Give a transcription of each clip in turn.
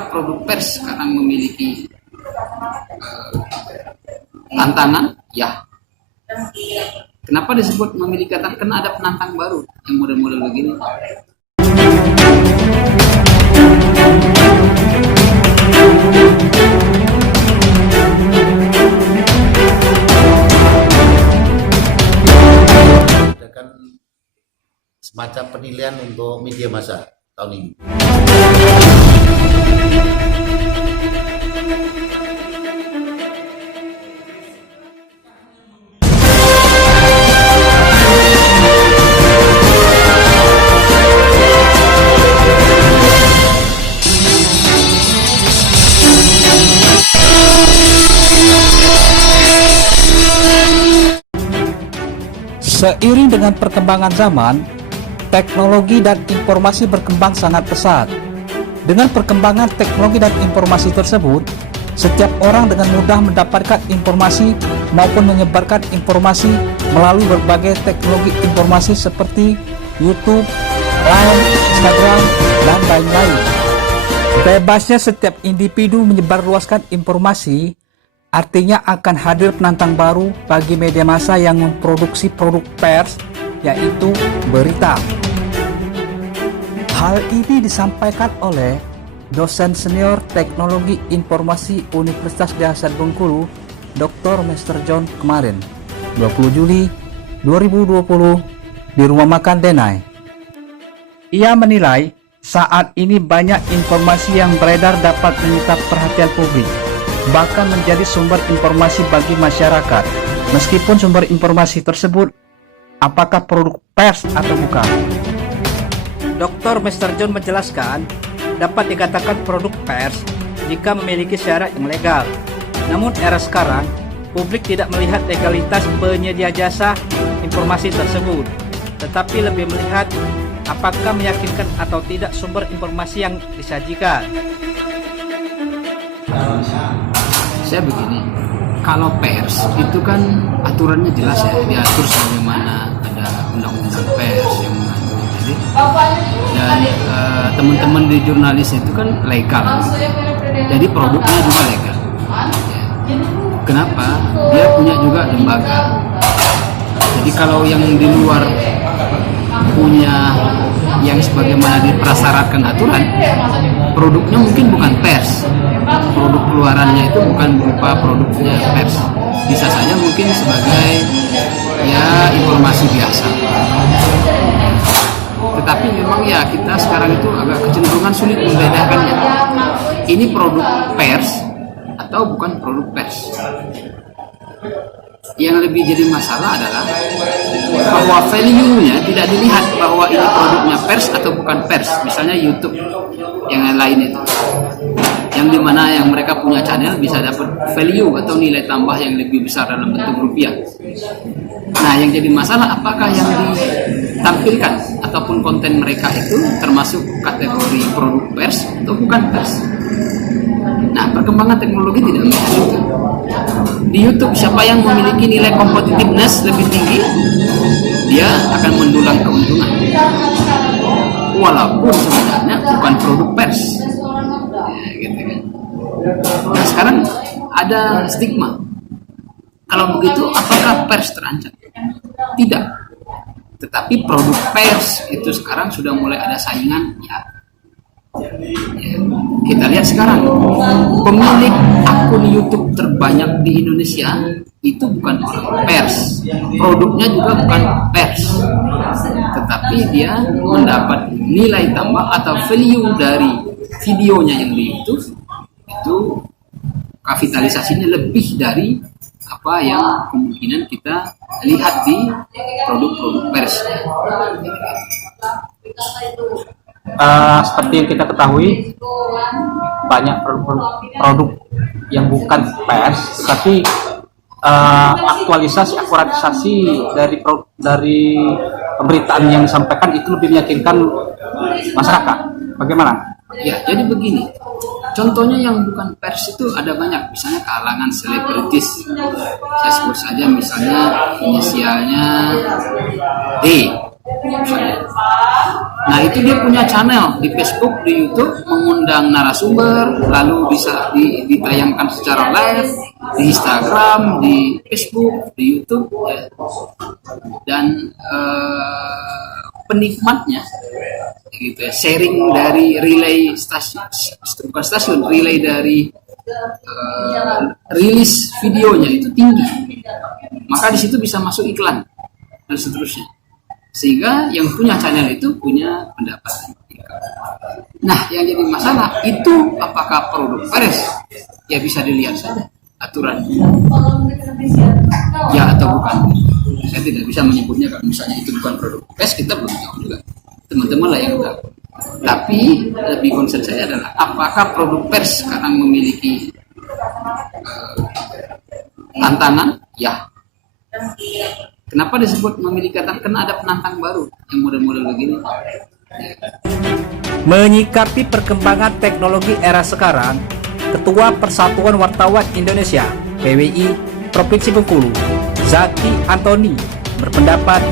produk pers sekarang memiliki tantangan? Ya. Kenapa disebut memiliki tantangan? Karena ada penantang baru yang model-model begini. Adakan semacam penilaian untuk media massa tahun ini. Seiring dengan perkembangan zaman, teknologi dan informasi berkembang sangat pesat. Dengan perkembangan teknologi dan informasi tersebut, setiap orang dengan mudah mendapatkan informasi maupun menyebarkan informasi melalui berbagai teknologi informasi seperti YouTube, Line, Instagram, dan lain-lain. Bebasnya setiap individu menyebarluaskan informasi artinya akan hadir penantang baru bagi media massa yang memproduksi produk pers, yaitu berita. Hal ini disampaikan oleh dosen senior Teknologi Informasi Universitas Dasar Bengkulu, Dr. Mr. John kemarin, 20 Juli 2020 di Rumah Makan Denai. Ia menilai saat ini banyak informasi yang beredar dapat menyita perhatian publik, bahkan menjadi sumber informasi bagi masyarakat, meskipun sumber informasi tersebut apakah produk pers atau bukan. Dr. Mr. John menjelaskan, dapat dikatakan produk pers jika memiliki syarat yang legal. Namun era sekarang, publik tidak melihat legalitas penyedia jasa informasi tersebut, tetapi lebih melihat apakah meyakinkan atau tidak sumber informasi yang disajikan. Saya begini, kalau pers itu kan aturannya jelas ya, diatur sebagaimana ada undang-undang pers yang mengatur. Jadi dan teman-teman di jurnalis itu kan legal, jadi produknya juga legal. Kenapa? Dia punya juga lembaga. Jadi kalau yang di luar punya yang sebagaimana diprasyaratkan aturan, produknya mungkin bukan pers, produk keluarannya itu bukan berupa produknya pers, bisa saja mungkin sebagai ya informasi biasa. Tetapi memang ya kita sekarang itu agak kecenderungan sulit membedakannya, ini produk pers atau bukan produk pers. Yang lebih jadi masalah adalah bahwa value-nya tidak dilihat bahwa ini produknya pers atau bukan pers. Misalnya YouTube yang lain itu, yang dimana yang mereka punya channel bisa dapat value atau nilai tambah yang lebih besar dalam bentuk rupiah. Nah, yang jadi masalah apakah yang ditampilkan ataupun konten mereka itu termasuk kategori produk pers atau bukan pers. Nah, perkembangan teknologi tidak melihat itu. Di YouTube, siapa yang memiliki nilai competitiveness lebih tinggi, dia akan mendulang keuntungan, walaupun sebenarnya bukan produk pers. Ya, gitu kan. Nah, sekarang ada stigma. Kalau begitu, apakah pers terancam? Tidak. Tetapi produk pers itu sekarang sudah mulai ada saingan. Ya, kita lihat sekarang pemilik akun YouTube terbanyak di Indonesia itu bukan orang pers, produknya juga bukan pers, tetapi dia mendapat nilai tambah atau value dari videonya yang di YouTube itu kapitalisasinya lebih dari apa yang kemungkinan kita lihat di produk-produk pers. Seperti yang kita ketahui, banyak produk yang bukan pers, tetapi aktualisasi, akuratisasi dari pemberitaan yang disampaikan itu lebih meyakinkan masyarakat. Bagaimana? Ya, jadi begini. Contohnya yang bukan pers itu ada banyak, misalnya kalangan selebritis. Saya sebut saja misalnya inisialnya D. Misalnya. Nah itu dia punya channel di Facebook, di YouTube, mengundang narasumber, lalu bisa ditayangkan secara live di Instagram, di Facebook, di YouTube, ya. Dan penikmatnya, gitu ya, sharing dari relay stasiun, bukan stasiun, relay dari rilis videonya itu tinggi. Maka di situ bisa masuk iklan dan seterusnya. Sehingga yang punya channel itu punya pendapatan. Nah, yang jadi masalah itu apakah produk pers? Ya bisa dilihat saja aturan. Ya atau bukan. Saya tidak bisa menyebutnya kalau misalnya itu bukan produk pers, kita belum tahu juga. Teman-teman lah yang tahu. Tapi lebih concern saya adalah apakah produk pers sekarang memiliki tantangan? Ya. Kenapa disebut memiliki tantangan? Karena ada penantang baru yang model-model begini. Menyikapi perkembangan teknologi era sekarang, Ketua Persatuan Wartawan Indonesia (PWI) Provinsi Bengkulu, Zaki Antoni, berpendapat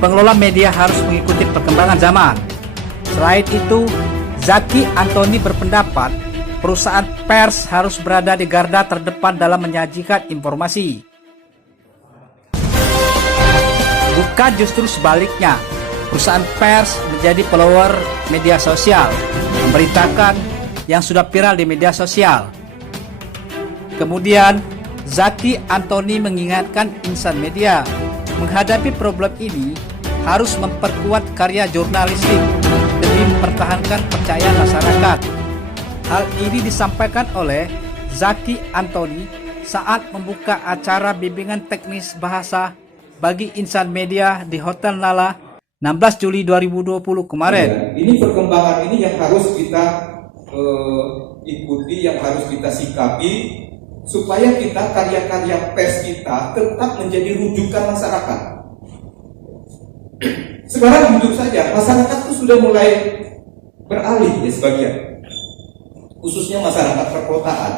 pengelola media harus mengikuti perkembangan zaman. Selain itu, Zaki Antoni berpendapat perusahaan pers harus berada di garda terdepan dalam menyajikan informasi. Bukan justru sebaliknya, perusahaan pers menjadi follower media sosial, memberitakan yang sudah viral di media sosial. Kemudian, Zaki Antoni mengingatkan insan media menghadapi problem ini harus memperkuat karya jurnalistik demi mempertahankan kepercayaan masyarakat. Hal ini disampaikan oleh Zaki Antoni saat membuka acara bimbingan teknis bahasa bagi insan media di Hotel Nala 16 Juli 2020 kemarin. Ini perkembangan ini yang harus kita ikuti, yang harus kita sikapi supaya kita karya-karya pers kita tetap menjadi rujukan masyarakat. Sekarang jujur saja, masyarakat itu sudah mulai beralih ya sebagian, khususnya masyarakat perkotaan.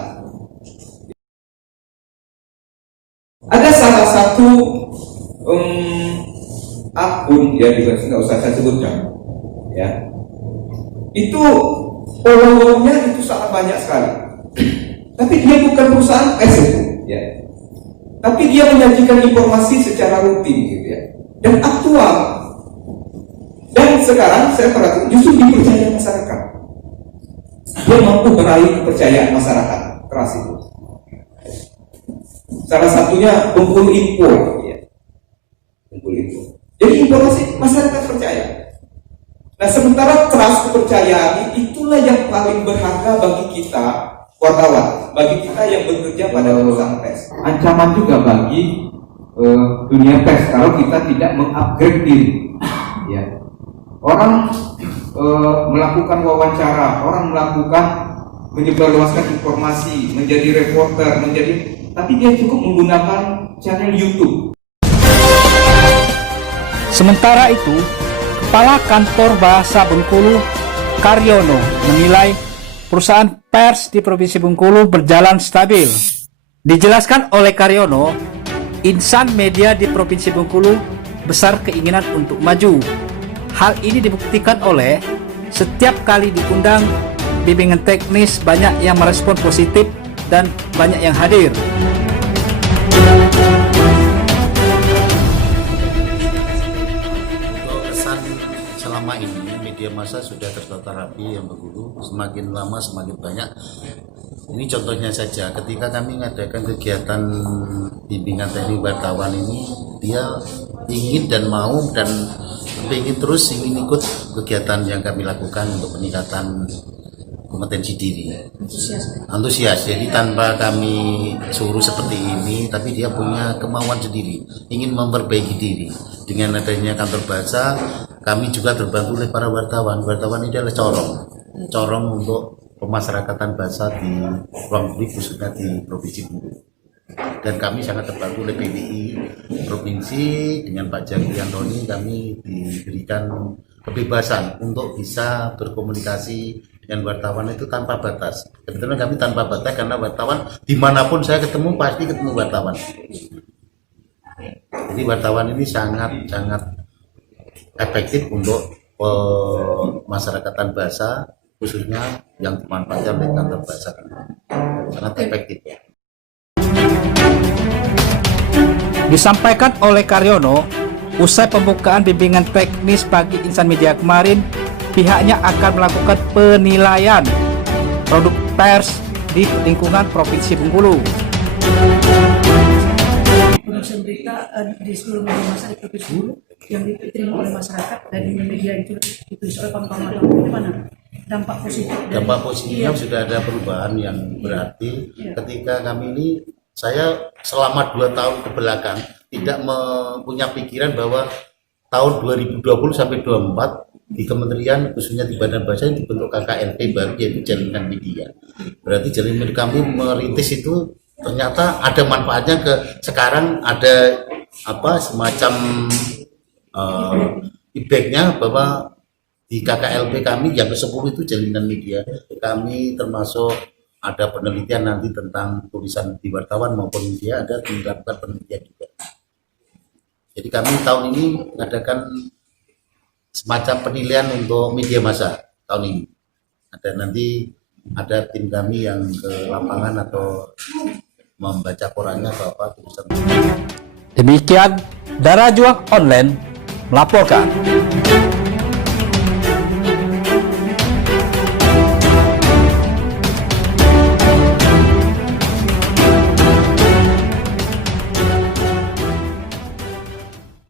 Ada salah satu akun ya, juga nggak usah saya sebutkan ya, itu followernya itu sangat banyak sekali, tapi dia bukan perusahaan pers itu ya, tapi dia menyajikan informasi secara rutin gitu ya, dan aktual, dan sekarang saya perhatikan justru dipercaya masyarakat, dia mampu meraih kepercayaan masyarakat keras itu. Salah satunya Bengkulu Info ya. Bengkulu Info. Jadi informasi masyarakat percaya. Nah, sementara trust, kepercayaan itulah yang paling berharga bagi kita wartawan, bagi kita yang bekerja pada perusahaan pers. Ancaman juga bagi dunia pers kalau kita tidak mengupgrade diri. Ya. Orang melakukan wawancara, orang melakukan menyebarluaskan informasi, menjadi reporter, tapi dia cukup menggunakan channel YouTube. Sementara itu, Kepala Kantor Bahasa Bengkulu, Karyono, menilai perusahaan pers di Provinsi Bengkulu berjalan stabil. Dijelaskan oleh Karyono, insan media di Provinsi Bengkulu besar keinginan untuk maju. Hal ini dibuktikan oleh setiap kali diundang bimbingan teknis banyak yang merespon positif dan banyak yang hadir. Untuk kesan selama ini media massa sudah tertata rapi yang Bengkulu, semakin lama semakin banyak. Ini contohnya saja, ketika kami mengadakan kegiatan bimbingan teknik wartawan ini, dia ingin dan mau dan ingin terus ingin ikut kegiatan yang kami lakukan untuk peningkatan kompetensi diri, antusias. Jadi tanpa kami suruh seperti ini, tapi dia punya kemauan sendiri, ingin memperbaiki diri. Dengan adanya kantor bahasa, kami juga terbantu oleh para wartawan. Wartawan ini adalah corong untuk pemasyarakatan bahasa di ruang publik, khususnya di Provinsi Bengkulu. Dan kami sangat terbantu oleh PWI Provinsi dengan Pak Zaki Antoni. Kami diberikan kebebasan untuk bisa berkomunikasi dengan wartawan itu tanpa batas. Kebetulan kami tanpa batas karena wartawan dimanapun saya ketemu pasti ketemu wartawan. Jadi wartawan ini sangat efektif untuk pemasyarakatan bahasa, khususnya yang dimanfaatkan oleh kantor bahasa, sangat efektif. Disampaikan oleh Karyono, usai pembukaan bimbingan teknis bagi insan media kemarin, pihaknya akan melakukan penilaian produk pers di lingkungan Provinsi Bengkulu. Produksi berita di seluruh media massa di Provinsi Bengkulu yang diterima oleh masyarakat dan di media itu ditulis oleh Pam-Pam atau bagaimana dampak positif? Dampak positifnya sudah ada perubahan yang berarti ketika kami ini, saya selama 2 tahun ke belakang tidak mempunyai pikiran bahwa tahun 2020 sampai 2024 di kementerian, khususnya di Badan Bahasa, dibentuk KKLP baru, yaitu jaringan media. Berarti jaringan kami merintis itu ternyata ada manfaatnya. Sekarang ada semacam feedbacknya bahwa di KKLP kami yang ke-10 itu jaringan media. Kami termasuk ada penelitian nanti tentang tulisan di wartawan maupun media, ada dilakukan penelitian juga. Jadi kami tahun ini mengadakan semacam penilaian untuk media massa tahun ini. Ada tim kami yang ke lapangan atau membaca korannya atau apa tulisan. Demikian, Dara Juang Online melaporkan.